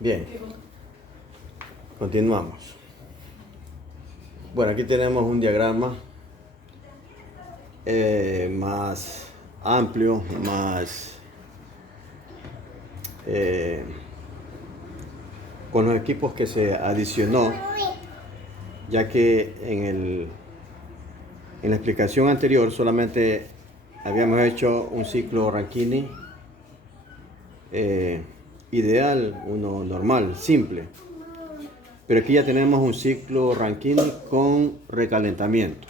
Bien, continuamos. Bueno, aquí tenemos un diagrama más amplio, más con los equipos que se adicionó, ya que en la explicación anterior solamente habíamos hecho un ciclo Rankine ideal, uno normal, simple. Pero aquí ya tenemos un ciclo Rankine con recalentamiento.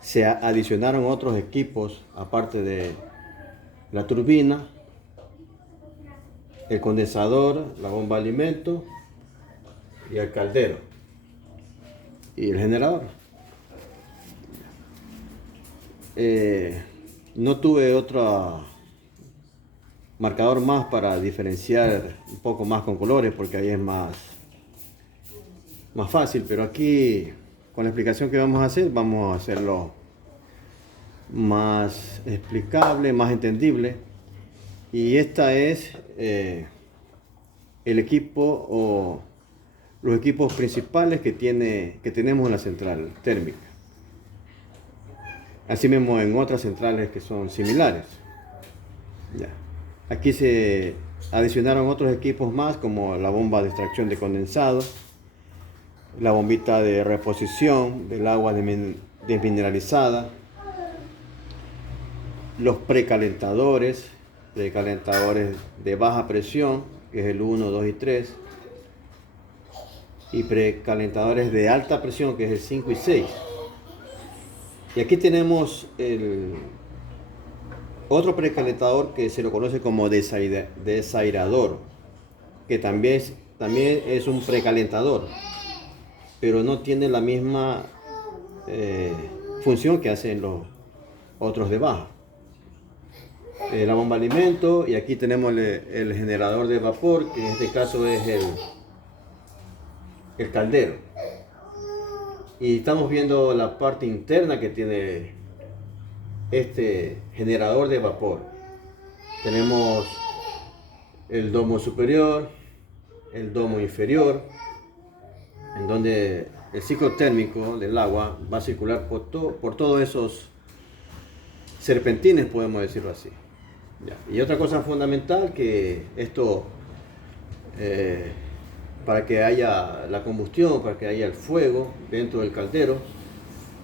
Se adicionaron otros equipos aparte de la turbina, el condensador, la bomba de alimento y el caldero y el generador. No tuve otro marcador más para diferenciar un poco más con colores porque ahí es más fácil, pero aquí con la explicación que vamos a hacerlo más explicable, más entendible. Y esta es el equipo o los equipos principales que tenemos en la central térmica. Así mismo en otras centrales que son similares. Ya. Aquí se adicionaron otros equipos más como la bomba de extracción de condensado, la bombita de reposición del agua desmineralizada, los precalentadores de baja presión, que es el 1, 2 y 3, y precalentadores de alta presión, que es el 5 y 6. Y aquí tenemos el otro precalentador que se lo conoce como desairador, que también es un precalentador, pero no tiene la misma función que hacen los otros de baja. La bomba de alimento, y aquí tenemos el generador de vapor, que en este caso es el caldero. Y estamos viendo la parte interna que tiene este generador de vapor. Tenemos el domo superior, el domo inferior, en donde el ciclo térmico del agua va a circular por todos esos serpentines, podemos decirlo así. Ya. Y otra cosa fundamental, que esto, para que haya la combustión, para que haya el fuego dentro del caldero,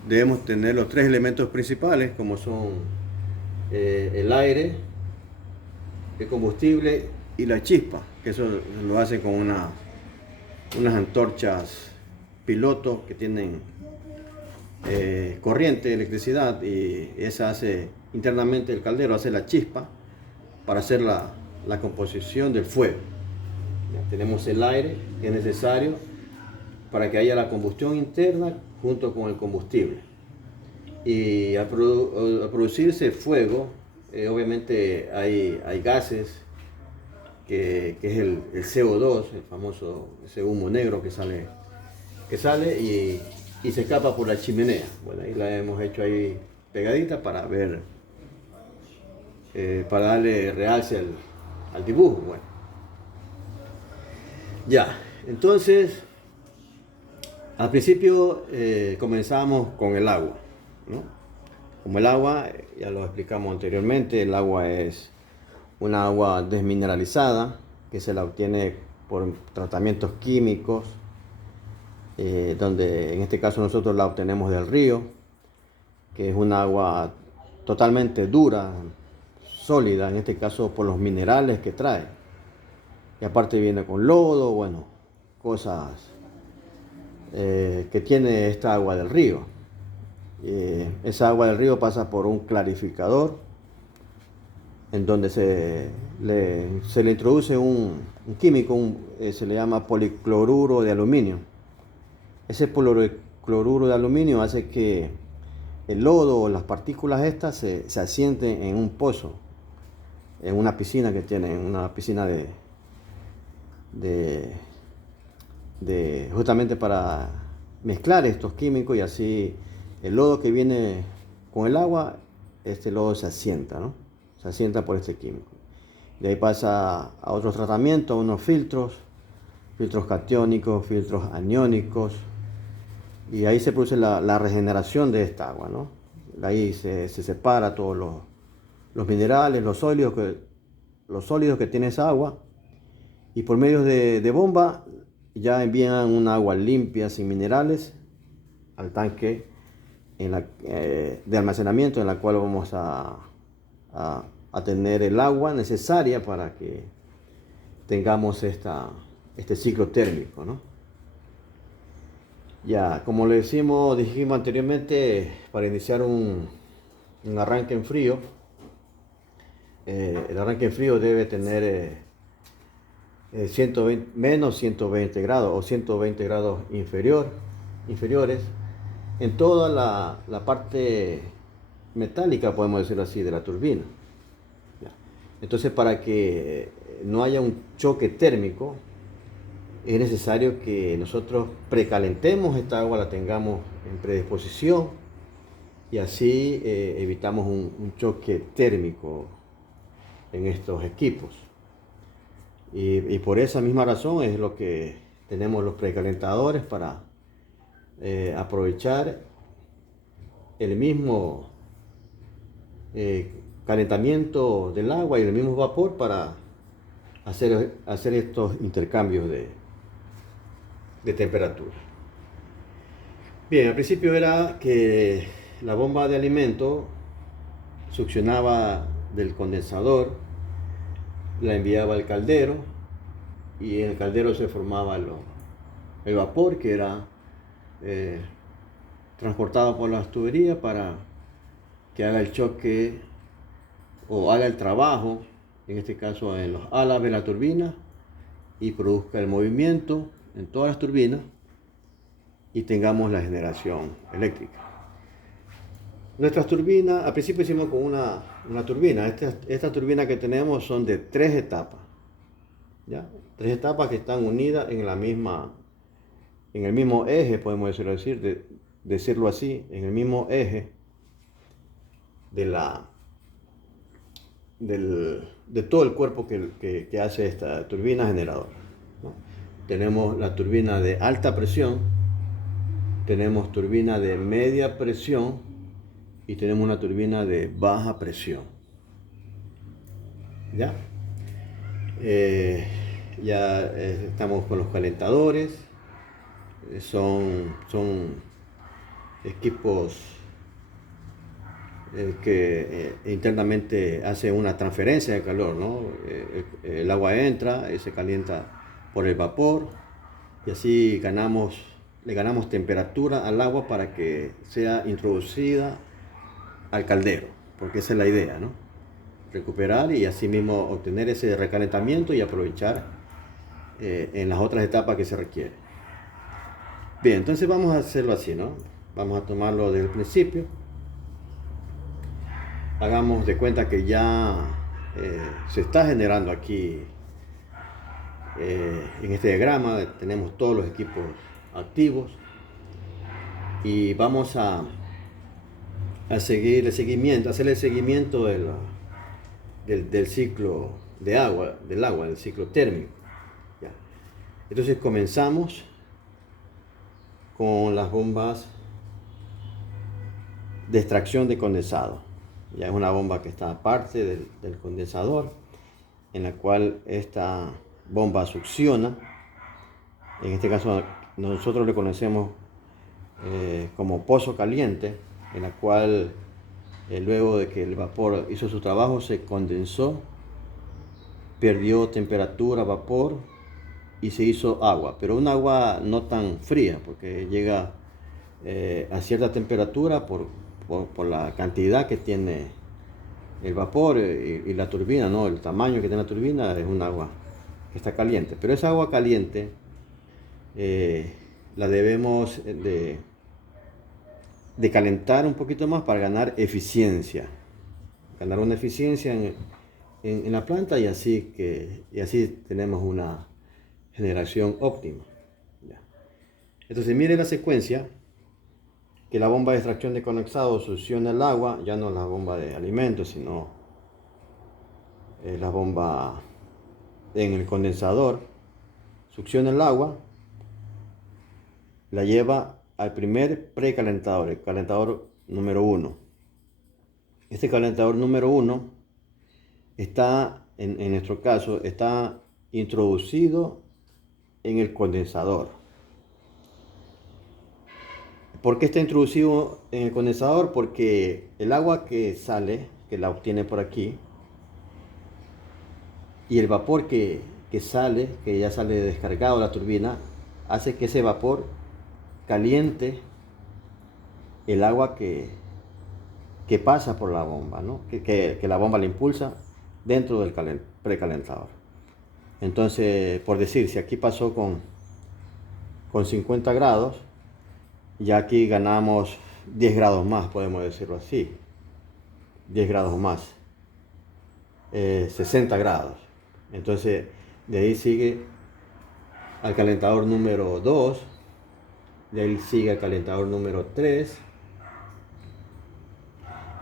debemos tener los tres elementos principales, como son el aire, el combustible y la chispa, que eso lo hacen con unas antorchas piloto que tienen corriente, electricidad, y esa hace internamente el caldero, hace la chispa para hacer la composición del fuego. Ya tenemos el aire que es necesario para que haya la combustión interna junto con el combustible. Y al producirse fuego, obviamente hay gases, que es el CO2, el famoso ese humo negro que sale y se escapa por la chimenea. Bueno, ahí la hemos hecho ahí pegadita para ver, para darle realce al dibujo. Bueno, ya, entonces al principio comenzamos con el agua, ¿no? Como el agua, ya lo explicamos anteriormente, el agua es una agua desmineralizada que se la obtiene por tratamientos químicos, donde en este caso nosotros la obtenemos del río, que es una agua totalmente dura, sólida, en este caso por los minerales que trae. Y aparte viene con lodo, bueno, cosas que tiene esta agua del río. Esa agua del río pasa por un clarificador, en donde se le introduce un químico, se le llama policloruro de aluminio. Ese policloruro de aluminio hace que el lodo o las partículas estas se asienten en un pozo, en una piscina que tienen, una piscina justamente para mezclar estos químicos, y así el lodo que viene con el agua, este lodo se asienta, ¿no? Se asienta por este químico. De ahí pasa a otros tratamientos, a unos filtros catiónicos, filtros aniónicos, y ahí se produce la regeneración de esta agua, ¿no? Ahí se separa todos los minerales, los sólidos que tiene esa agua, y por medio de bomba ya envían un agua limpia, sin minerales, al tanque de almacenamiento, en la cual vamos a tener el agua necesaria para que tengamos este ciclo térmico, ¿no? Ya, como le dijimos anteriormente, para iniciar un arranque en frío, el arranque en frío debe tener menos 120 grados o 120 grados inferiores en toda la parte metálica, podemos decirlo así, de la turbina. Ya. Entonces, para que no haya un choque térmico, es necesario que nosotros precalentemos esta agua, la tengamos en predisposición, y así evitamos un choque térmico en estos equipos. Y por esa misma razón es lo que tenemos los precalentadores, para aprovechar el mismo calentamiento del agua y el mismo vapor para hacer estos intercambios de temperatura. Bien, al principio era que la bomba de alimento succionaba del condensador, la enviaba al caldero, y en el caldero se formaba el vapor, que era transportado por las tuberías para que haga el choque o haga el trabajo, en este caso en los alas de la turbina, y produzca el movimiento en todas las turbinas y tengamos la generación eléctrica. Nuestras turbinas, al principio hicimos con una turbina. Estas turbinas que tenemos son de 3 etapas, ¿ya? 3 etapas que están unidas en el mismo eje, podemos decirlo así, en el mismo eje de todo el cuerpo que hace esta turbina generadora, ¿no? Tenemos la turbina de alta presión, tenemos turbina de media presión y tenemos una turbina de baja presión. ¿Ya? Estamos con los calentadores. Son equipos que internamente hacen una transferencia de calor, ¿no? El agua entra y se calienta por el vapor, y así le ganamos temperatura al agua para que sea introducida al caldero, porque esa es la idea, ¿no? Recuperar y así mismo obtener ese recalentamiento y aprovechar en las otras etapas que se requieren. Bien, entonces vamos a hacerlo así, ¿no? Vamos a tomarlo desde el principio. Hagamos de cuenta que ya se está generando aquí, en este diagrama tenemos todos los equipos activos, y vamos a hacerle el seguimiento del ciclo del agua, del ciclo térmico. ¿Ya? Entonces comenzamos con las bombas de extracción de condensado. Ya es una bomba que está aparte del condensador, en la cual esta bomba succiona. En este caso nosotros le conocemos como pozo caliente, en la cual luego de que el vapor hizo su trabajo, se condensó, perdió temperatura, vapor, y se hizo agua, pero un agua no tan fría, porque llega a cierta temperatura por la cantidad que tiene el vapor y la turbina, ¿no? El tamaño que tiene la turbina es un agua que está caliente, pero esa agua caliente la debemos de calentar un poquito más para ganar una eficiencia en la planta, y así tenemos una generación óptima. Ya. Entonces mire la secuencia, que la bomba de extracción de condensado succiona el agua, ya no la bomba de alimentos, sino la bomba en el condensador, succiona el agua, la lleva al primer precalentador, el calentador número 1. Este calentador número 1 está, en nuestro caso, está introducido en el condensador. ¿Por qué está introducido en el condensador? Porque el agua que sale, que la obtiene por aquí, y el vapor que sale, que ya sale descargado de la turbina, hace que ese vapor caliente el agua que pasa por la bomba, ¿no? que la bomba la impulsa dentro del precalentador. Entonces, por decir, si aquí pasó con 50 grados, ya aquí ganamos 10 grados más, podemos decirlo así. 10 grados más. 60 grados. Entonces, de ahí sigue al calentador número 2. De ahí sigue el calentador número 3.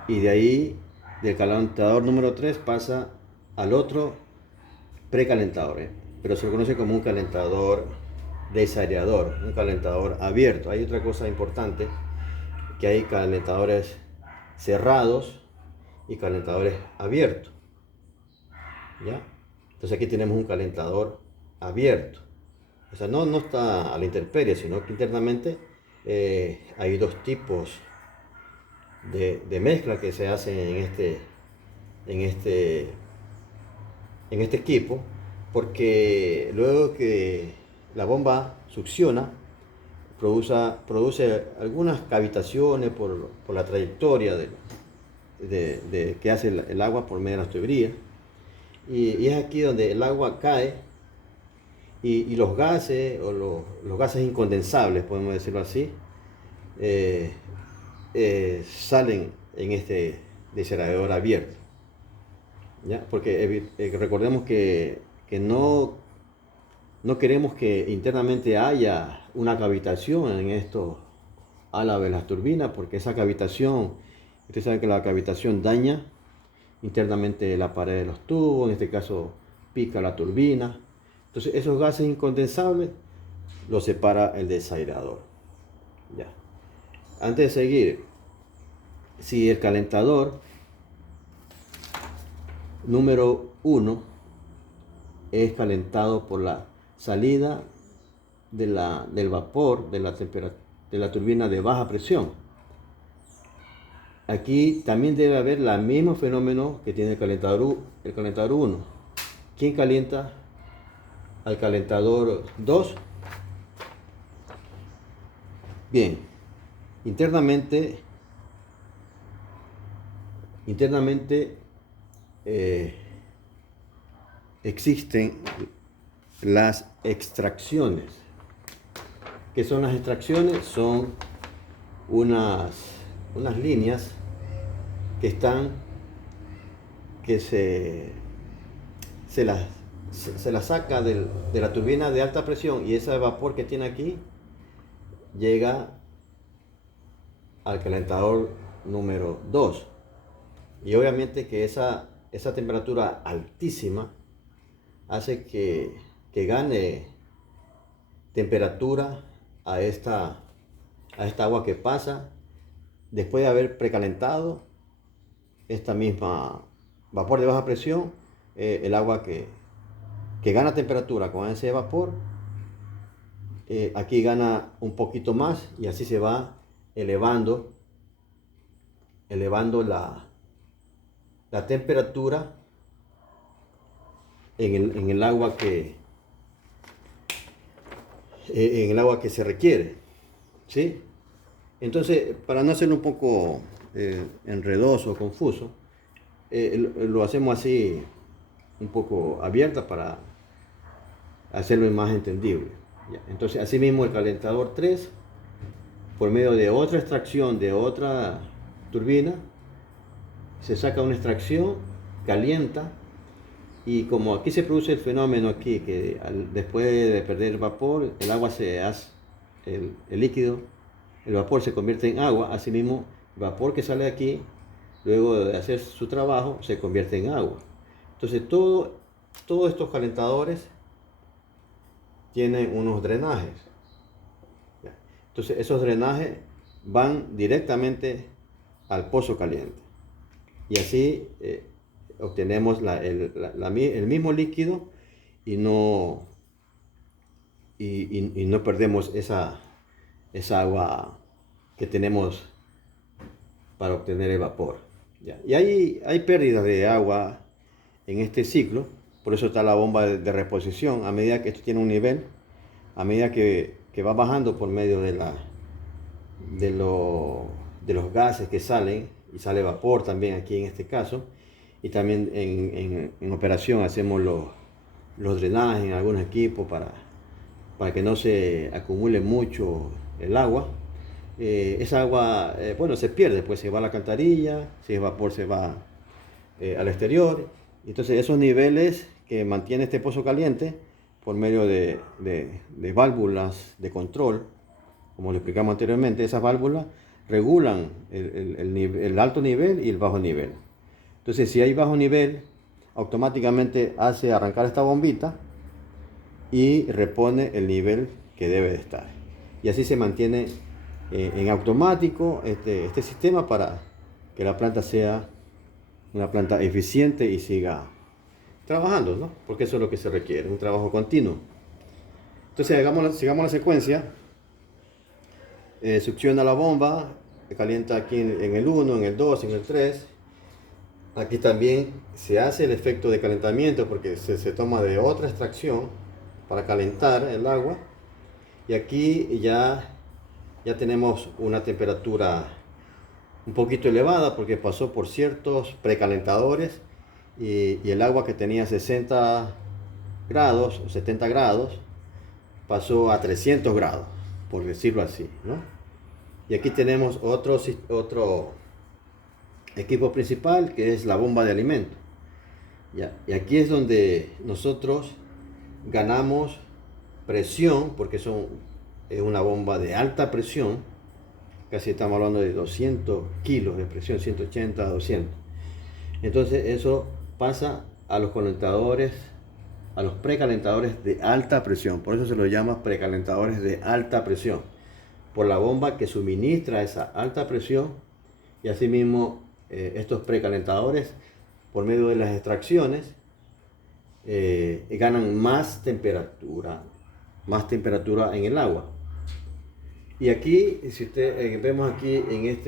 Y de ahí, del calentador número 3, pasa al otro precalentador. Pero se lo conoce como un calentador desaireador, un calentador abierto. Hay otra cosa importante, que hay calentadores cerrados y calentadores abiertos, ¿ya? Entonces aquí tenemos un calentador abierto, o sea, no está a la intemperie, sino que internamente hay dos tipos de mezcla que se hacen en este equipo, porque luego que la bomba succiona, produce algunas cavitaciones por la trayectoria que hace el agua por medio de las tuberías, y es aquí donde el agua cae y los gases, o los gases incondensables, podemos decirlo así, salen en este desagregador abierto, ¿ya? Porque recordemos que no queremos que internamente haya una cavitación en estos álabes de las turbinas, porque esa cavitación, ustedes saben que la cavitación daña internamente la pared de los tubos, en este caso pica la turbina. Entonces esos gases incondensables los separa el desairador. Ya. Antes de seguir, si el calentador número 1 es calentado por la salida del vapor de la turbina de baja presión, aquí también debe haber el mismo fenómeno que tiene el calentador 1. ¿Quién calienta al calentador 2? Bien, internamente existen las extracciones. ¿Qué son las extracciones? Son unas líneas que se las saca de la turbina de alta presión, y ese vapor que tiene aquí llega al calentador número 2. Y obviamente que esa temperatura altísima hace que gane temperatura a esta agua que pasa después de haber precalentado esta misma vapor de baja presión. El agua que gana temperatura con ese vapor, aquí gana un poquito más, y así se va elevando la temperatura en el agua que se requiere, ¿sí? Entonces, para no hacerlo un poco enredoso o confuso, lo hacemos así, un poco abierta, para hacerlo más entendible. Ya. Entonces, asimismo, el calentador 3, por medio de otra extracción de otra turbina, se saca una extracción, calienta, y como aquí se produce el fenómeno aquí, que después de perder vapor, el agua el líquido, el vapor se convierte en agua. Asimismo, el vapor que sale de aquí, luego de hacer su trabajo, se convierte en agua. Entonces todos estos calentadores tienen unos drenajes. Entonces esos drenajes van directamente al pozo caliente. Y así obtenemos el mismo líquido y no perdemos esa agua que tenemos para obtener el vapor. ¿Ya? Y hay pérdidas de agua en este ciclo, por eso está la bomba de reposición. A medida que esto tiene un nivel, a medida que va bajando por medio de los gases que salen, y sale vapor también aquí en este caso, y también en operación hacemos los drenajes en algunos equipos para que no se acumule mucho el agua. Esa agua, bueno, se pierde, pues se va a la alcantarilla, si es vapor se va al exterior. Entonces esos niveles que mantiene este pozo caliente por medio de válvulas de control, como lo explicamos anteriormente, esas válvulas regulan el alto nivel y el bajo nivel. Entonces si hay bajo nivel, automáticamente hace arrancar esta bombita y repone el nivel que debe de estar. Y así se mantiene en automático este sistema para que la planta sea una planta eficiente y siga trabajando, ¿no? Porque eso es lo que se requiere, un trabajo continuo. Entonces sigamos la secuencia. Succiona la bomba, calienta aquí en el 1, en el 2, en el 3. Aquí también se hace el efecto de calentamiento porque se toma de otra extracción para calentar el agua. Y aquí ya tenemos una temperatura un poquito elevada porque pasó por ciertos precalentadores y el agua que tenía 60 grados o 70 grados pasó a 300 grados, por decirlo así, ¿no? Y aquí tenemos otro equipo principal que es la bomba de alimento. ¿Ya? Y aquí es donde nosotros ganamos presión porque es una bomba de alta presión. Casi estamos hablando de 200 kilos de presión, 180 a 200. Entonces eso pasa a los calentadores, a los precalentadores de alta presión. Por eso se los llama precalentadores de alta presión, por la bomba que suministra esa alta presión. Y asimismo estos precalentadores, por medio de las extracciones, ganan más temperatura en el agua. Y aquí, si vemos aquí en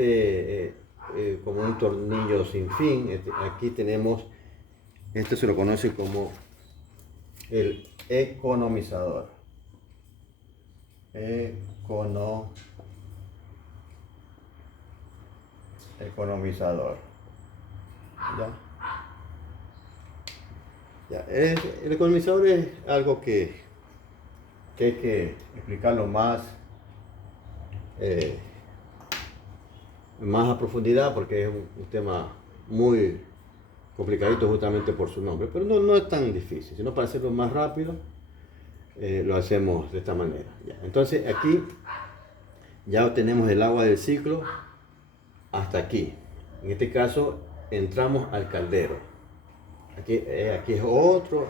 como un tornillo sin fin, aquí tenemos, esto se lo conoce como el economizador. Economizador. ¿Ya? El economizador es algo que hay que explicarlo más a profundidad porque es un tema muy complicadito justamente por su nombre, pero no es tan difícil, sino para hacerlo más rápido lo hacemos de esta manera. ¿Ya? Entonces aquí ya obtenemos el agua del ciclo hasta aquí. En este caso entramos al caldero. Aquí es otro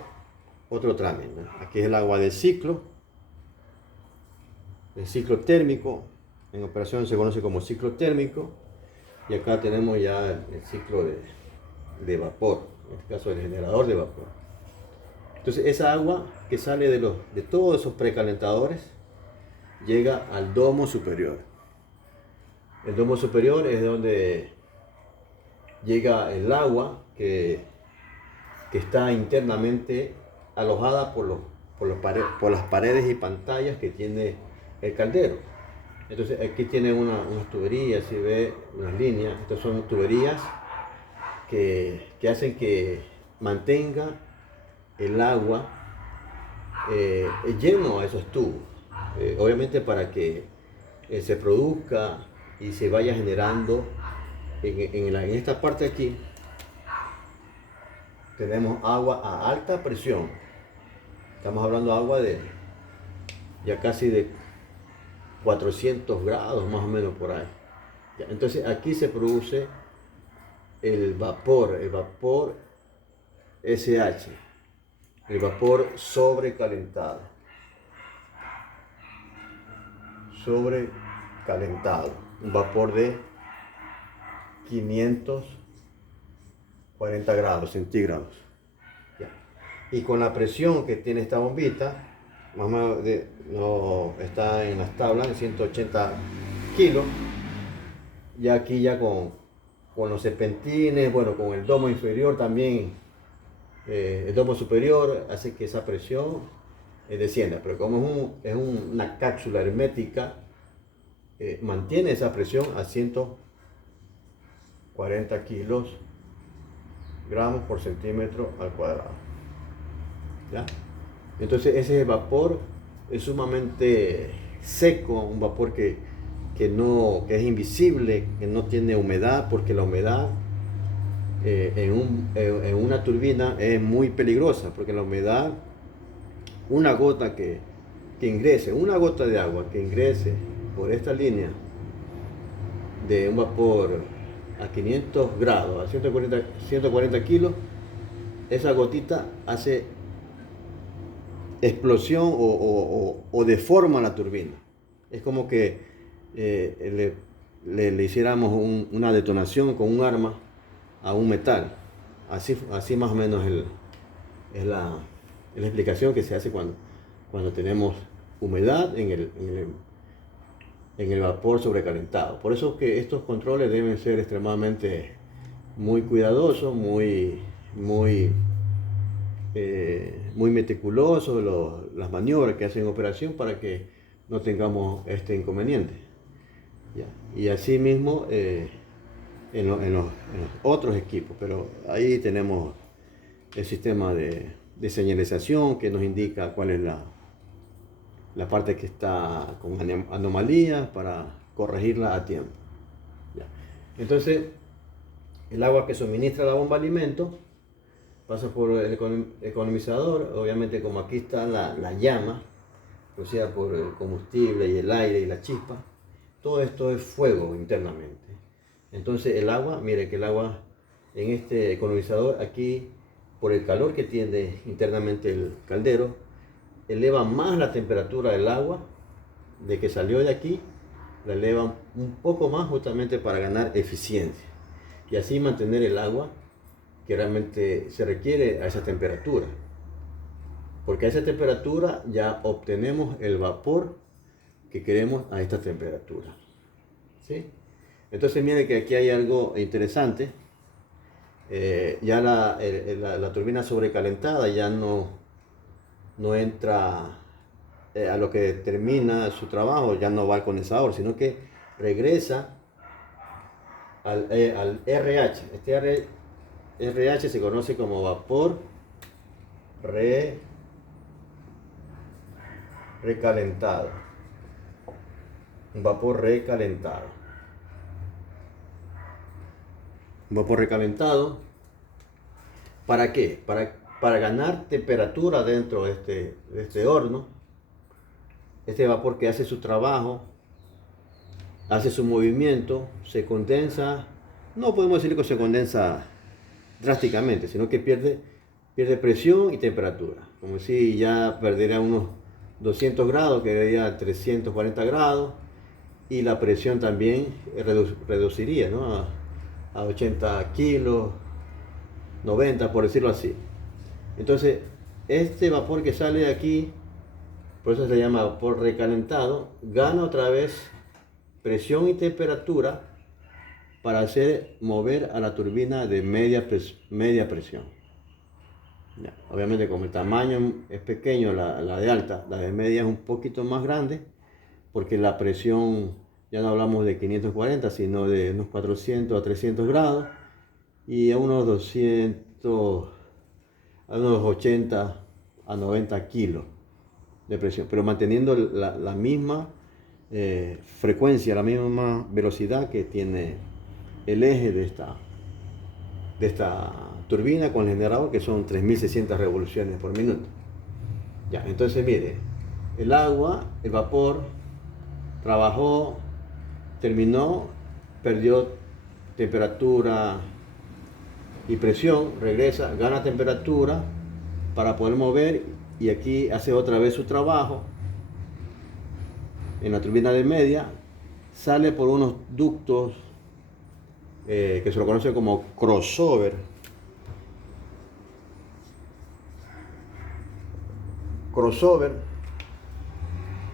trámite, ¿no? Aquí es el agua del ciclo, el ciclo térmico. En operación se conoce como ciclo térmico. Y acá tenemos ya el ciclo de vapor, en este caso el generador de vapor. Entonces esa agua que sale de todos esos precalentadores llega al domo superior. El domo superior es donde llega el agua que está internamente alojada por las paredes y pantallas que tiene el caldero. Entonces aquí tiene unas tuberías, si ve unas líneas. Estas son tuberías que hacen que mantenga el agua lleno a esos tubos. Obviamente para que se produzca y se vaya generando en esta parte aquí. Tenemos agua a alta presión. Estamos hablando de agua de ya casi de 400 grados más o menos por ahí. Entonces aquí se produce el vapor SH, el vapor sobrecalentado. Sobrecalentado, un vapor de 540 grados centígrados. Ya. Y con la presión que tiene esta bombita, más o menos está en las tablas de 180 kilos. Ya aquí ya con los serpentines, bueno, con el domo inferior también, el domo superior hace que esa presión descienda, pero como es una cápsula hermética, mantiene esa presión a 140 gramos por centímetro al cuadrado. ¿Ya? Entonces ese vapor es sumamente seco, un vapor que es invisible, que no tiene humedad, porque la humedad en una turbina es muy peligrosa, porque la humedad, una gota una gota de agua que ingrese por esta línea de un vapor a 500 grados, a 140 kilos, esa gotita hace explosión o deforma la turbina. Es como que le hiciéramos una detonación con un arma a un metal. Así más o menos es la explicación que se hace cuando tenemos humedad en el vapor sobrecalentado. Por eso que estos controles deben ser extremadamente muy cuidadosos, muy meticulosos las maniobras que hacen en operación para que no tengamos este inconveniente. ¿Ya? Y así mismo en los otros equipos, pero ahí tenemos el sistema de señalización que nos indica cuál es la parte que está con anomalías para corregirla a tiempo. ¿Ya? Entonces, el agua que suministra la bomba de alimento pasa por el economizador. Obviamente, como aquí está la llama, o sea, por el combustible y el aire y la chispa, todo esto es fuego internamente. Entonces el agua, mire que el agua en este economizador aquí, por el calor que tiene internamente el caldero, eleva más la temperatura del agua de que salió de aquí, la eleva un poco más justamente para ganar eficiencia y así mantener el agua que realmente se requiere a esa temperatura, porque a esa temperatura ya obtenemos el vapor que queremos a esta temperatura. ¿Sí? Entonces mire que aquí hay algo interesante. Ya la turbina sobrecalentada ya no entra a lo que termina su trabajo, ya no va al condensador, sino que regresa al RH. Este RH se conoce como vapor recalentado. Un vapor recalentado. Un vapor recalentado. ¿Para qué? Para ganar temperatura dentro de este horno. Este vapor que hace su trabajo, hace su movimiento, se condensa. No podemos decir que se condensa drásticamente, sino que pierde presión y temperatura. Como si ya perdiera unos 200 grados, quedaría 340 grados. Y la presión también reduciría, ¿no? a 80 kilos, 90 por decirlo así. Entonces, este vapor que sale de aquí, por eso se llama vapor recalentado, gana otra vez presión y temperatura para hacer mover a la turbina de media presión. Ya, obviamente como el tamaño es pequeño, la de alta, la de media es un poquito más grande, porque la presión ya no hablamos de 540, sino de unos 400 a 300 grados y a unos 200, a unos 80 a 90 kilos de presión, pero manteniendo la misma frecuencia, la misma velocidad que tiene el eje de esta turbina con el generador, que son 3600 revoluciones por minuto. Ya, entonces mire, el vapor trabajó, terminó, perdió temperatura, y presión, regresa, gana temperatura para poder mover y aquí hace otra vez su trabajo en la turbina de media, sale por unos ductos que se lo conoce como crossover.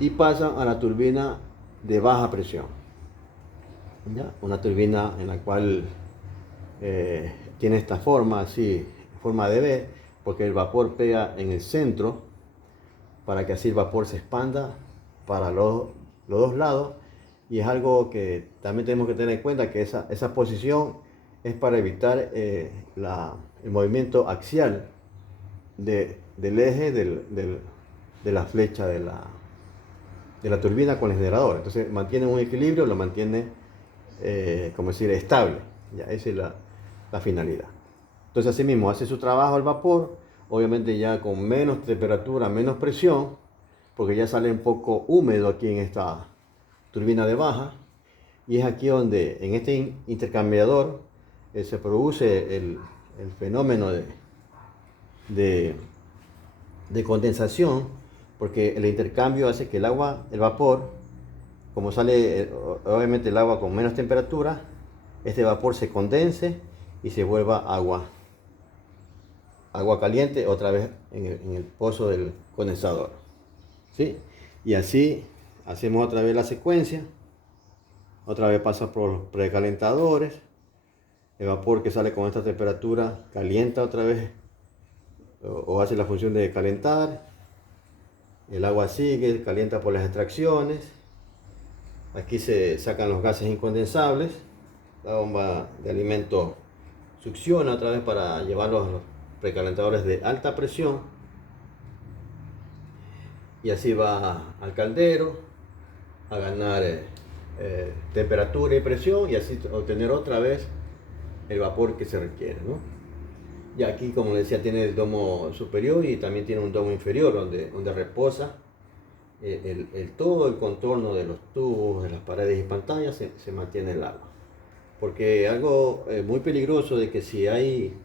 Y pasan a la turbina de baja presión. ¿Ya? Una turbina en la cual tiene esta forma, así, forma de V, porque el vapor pega en el centro para que así el vapor se expanda para los dos lados. Y es algo que también tenemos que tener en cuenta, que esa posición es para evitar el movimiento axial del eje de la flecha de la turbina con el generador. Entonces mantiene un equilibrio, lo mantiene como decir, estable. Ya, esa es la finalidad. Entonces así mismo hace su trabajo el vapor, obviamente ya con menos temperatura, menos presión, porque ya sale un poco húmedo aquí en esta turbina de baja, y es aquí donde en este intercambiador se produce el fenómeno de condensación, porque el intercambio hace que el vapor, como sale obviamente el agua con menos temperatura, este vapor se condense y se vuelva agua caliente otra vez en el pozo del condensador. ¿Sí? Y así hacemos otra vez la secuencia. Otra vez pasa por los precalentadores. El vapor que sale con esta temperatura calienta otra vez o hace la función de calentar. El agua sigue, calienta por las extracciones. Aquí se sacan los gases incondensables. La bomba de alimento succiona otra vez para llevarlos a los precalentadores de alta presión. Y así va al caldero a ganar temperatura y presión y así obtener otra vez el vapor que se requiere, ¿no? Y aquí, como les decía, tiene el domo superior y también tiene un domo inferior donde reposa todo el contorno de los tubos, de las paredes y pantallas se mantiene el agua. Porque algo muy peligroso de que si hay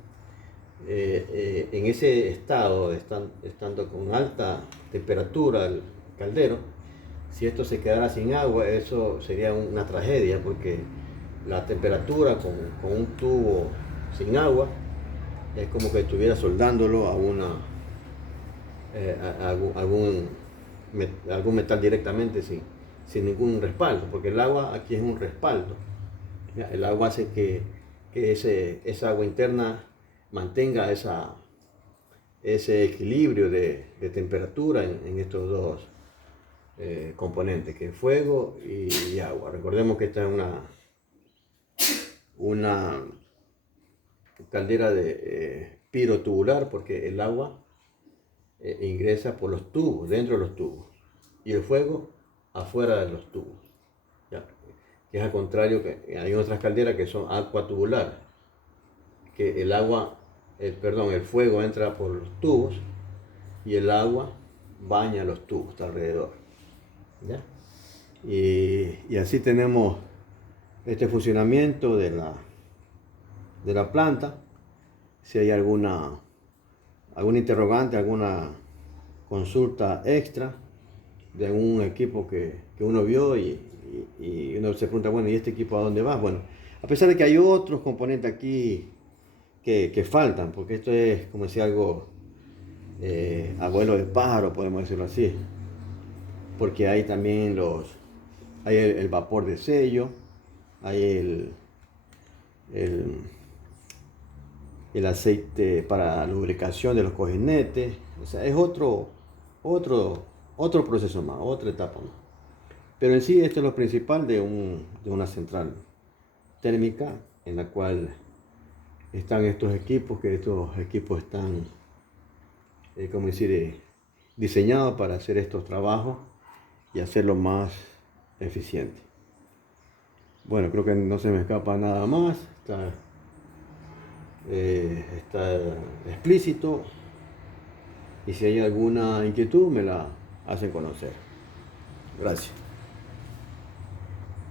en ese estado, estando con alta temperatura el caldero, si esto se quedara sin agua, eso sería una tragedia, porque la temperatura con un tubo sin agua es como que estuviera soldándolo a algún metal directamente sin ningún respaldo, porque el agua aquí es un respaldo. El agua hace que esa agua interna mantenga ese equilibrio de temperatura en estos dos componentes, que es fuego y agua. Recordemos que esta es una caldera de pirotubular, porque el agua ingresa por los tubos, dentro de los tubos, y el fuego afuera de los tubos. ¿Ya? Que es al contrario, que hay otras calderas que son acuatubular, que el fuego entra por los tubos y el agua baña los tubos alrededor. ¿Ya? Y así tenemos este funcionamiento de la planta. Si hay alguna interrogante, alguna consulta extra de algún equipo que uno vio y uno se pregunta, bueno, ¿y este equipo a dónde va? Bueno, a pesar de que hay otros componentes aquí que faltan, porque esto es, como decía, algo abuelo de pájaro, podemos decirlo así, porque hay también hay el vapor de sello, hay el aceite para lubricación de los cojinetes. O sea, es otro proceso más, otra etapa más. Pero en sí esto es lo principal de una central térmica, en la cual están estos equipos, que estos equipos están, como decir, diseñados para hacer estos trabajos y hacerlo más eficiente. Bueno, creo que no se me escapa nada más. Está explícito, y si hay alguna inquietud me la hacen conocer. Gracias.